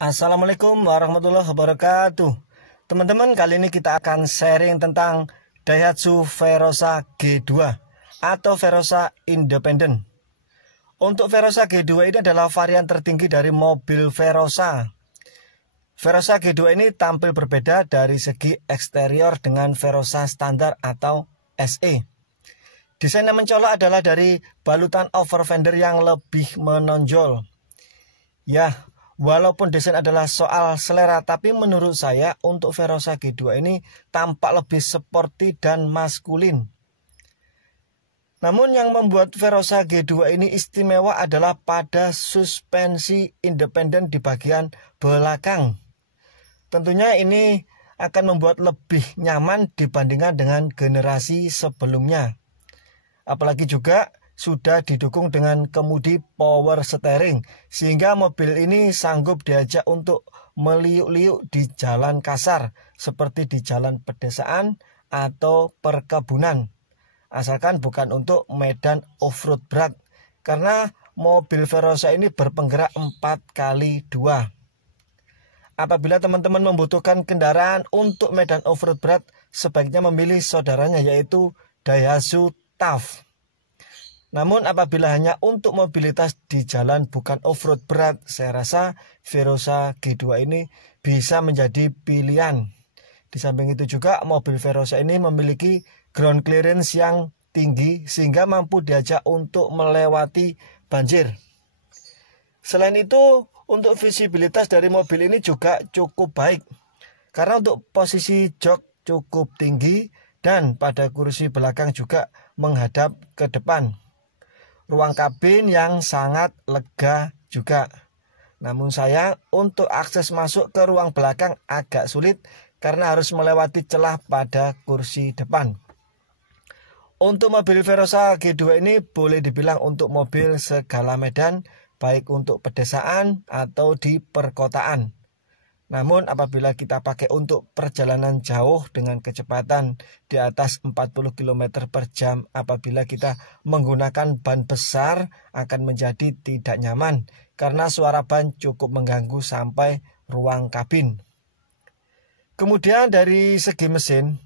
Assalamualaikum warahmatullahi wabarakatuh. Teman-teman, kali ini kita akan sharing tentang Daihatsu Verosa G2 atau Verosa Independent. Untuk Verosa G2 ini adalah varian tertinggi dari mobil Verosa. Verosa G2 ini tampil berbeda dari segi eksterior dengan Verosa standar atau SE. Desain yang mencolok adalah dari balutan over fender yang lebih menonjol. Ya, walaupun desain adalah soal selera, tapi menurut saya untuk Verosa G2 ini tampak lebih sporty dan maskulin. Namun yang membuat Verosa G2 ini istimewa adalah pada suspensi independen di bagian belakang. Tentunya ini akan membuat lebih nyaman dibandingkan dengan generasi sebelumnya. Apalagi juga sudah didukung dengan kemudi power steering, sehingga mobil ini sanggup diajak untuk meliuk-liuk di jalan kasar seperti di jalan pedesaan atau perkebunan, asalkan bukan untuk medan off-road berat, karena mobil Verosa ini berpenggerak 4x2. Apabila teman-teman membutuhkan kendaraan untuk medan off-road berat, sebaiknya memilih saudaranya, yaitu Daihatsu TAF. Namun apabila hanya untuk mobilitas di jalan bukan off-road berat, saya rasa Verosa G2 ini bisa menjadi pilihan. Di samping itu juga mobil Verosa ini memiliki ground clearance yang tinggi sehingga mampu diajak untuk melewati banjir. Selain itu, untuk visibilitas dari mobil ini juga cukup baik, karena untuk posisi jok cukup tinggi dan pada kursi belakang juga menghadap ke depan. Ruang kabin yang sangat lega juga. Namun sayang, untuk akses masuk ke ruang belakang agak sulit karena harus melewati celah pada kursi depan. Untuk mobil Verosa G2 ini boleh dibilang untuk mobil segala medan, baik untuk pedesaan atau di perkotaan. Namun apabila kita pakai untuk perjalanan jauh dengan kecepatan di atas 40 km per jam, apabila kita menggunakan ban besar akan menjadi tidak nyaman karena suara ban cukup mengganggu sampai ruang kabin. Kemudian dari segi mesin,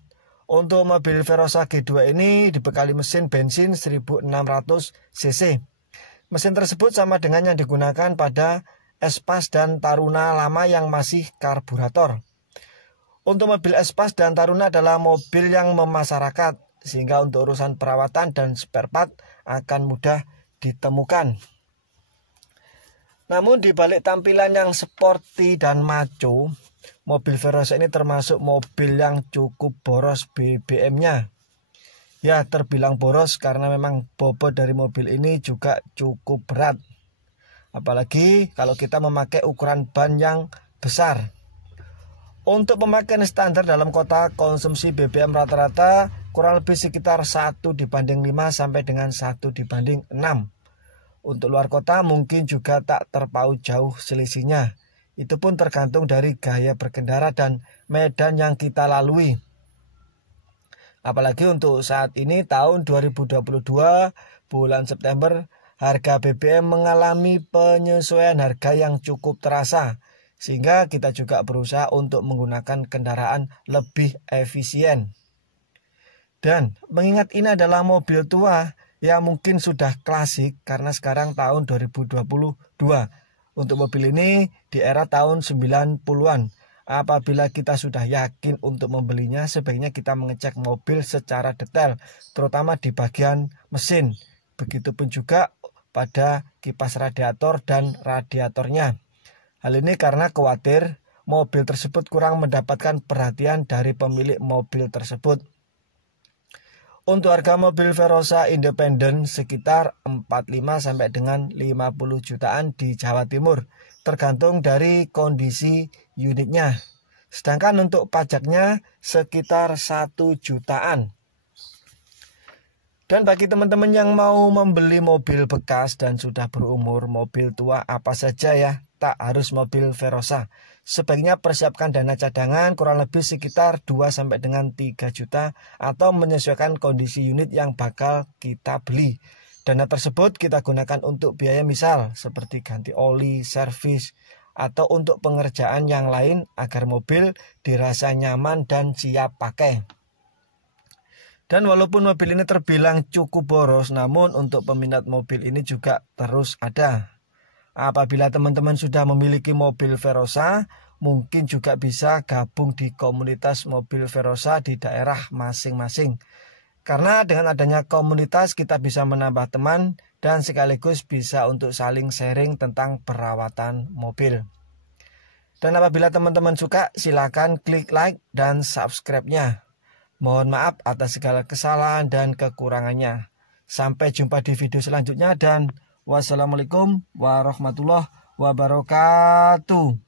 untuk mobil Verosa G2 ini dibekali mesin bensin 1600 cc. Mesin tersebut sama dengan yang digunakan pada Espas dan Taruna lama yang masih karburator. Untuk mobil Espas dan Taruna adalah mobil yang memasyarakat, sehingga untuk urusan perawatan dan spare part akan mudah ditemukan. Namun di balik tampilan yang sporty dan maco, mobil Verosa ini termasuk mobil yang cukup boros BBM-nya. Ya, terbilang boros karena memang bobot dari mobil ini juga cukup berat. Apalagi kalau kita memakai ukuran ban yang besar. Untuk pemakaian standar dalam kota, konsumsi BBM rata-rata kurang lebih sekitar 1:5 sampai dengan 1:6. Untuk luar kota mungkin juga tak terpaut jauh selisihnya. Itu pun tergantung dari gaya berkendara dan medan yang kita lalui. Apalagi untuk saat ini tahun 2022 bulan September, harga BBM mengalami penyesuaian harga yang cukup terasa, sehingga kita juga berusaha untuk menggunakan kendaraan lebih efisien. Dan mengingat ini adalah mobil tua yang mungkin sudah klasik karena sekarang tahun 2022. Untuk mobil ini di era tahun 90-an. Apabila kita sudah yakin untuk membelinya, sebaiknya kita mengecek mobil secara detail, terutama di bagian mesin. Begitupun juga pada kipas radiator dan radiatornya. Hal ini karena khawatir mobil tersebut kurang mendapatkan perhatian dari pemilik mobil tersebut. Untuk harga mobil Verosa Independent sekitar 45 sampai dengan 50 jutaan di Jawa Timur, tergantung dari kondisi unitnya. Sedangkan untuk pajaknya sekitar 1 jutaan. Dan bagi teman-teman yang mau membeli mobil bekas dan sudah berumur, mobil tua apa saja ya, tak harus mobil Verosa. Sebaiknya persiapkan dana cadangan kurang lebih sekitar 2 sampai dengan 3 juta atau menyesuaikan kondisi unit yang bakal kita beli. Dana tersebut kita gunakan untuk biaya misal seperti ganti oli, servis, atau untuk pengerjaan yang lain agar mobil dirasa nyaman dan siap pakai. Dan walaupun mobil ini terbilang cukup boros, namun untuk peminat mobil ini juga terus ada. Apabila teman-teman sudah memiliki mobil Verosa, mungkin juga bisa gabung di komunitas mobil Verosa di daerah masing-masing. Karena dengan adanya komunitas kita bisa menambah teman dan sekaligus bisa untuk saling sharing tentang perawatan mobil. Dan apabila teman-teman suka, silakan klik like dan subscribe-nya. Mohon maaf atas segala kesalahan dan kekurangannya. Sampai jumpa di video selanjutnya dan wassalamualaikum warahmatullahi wabarakatuh.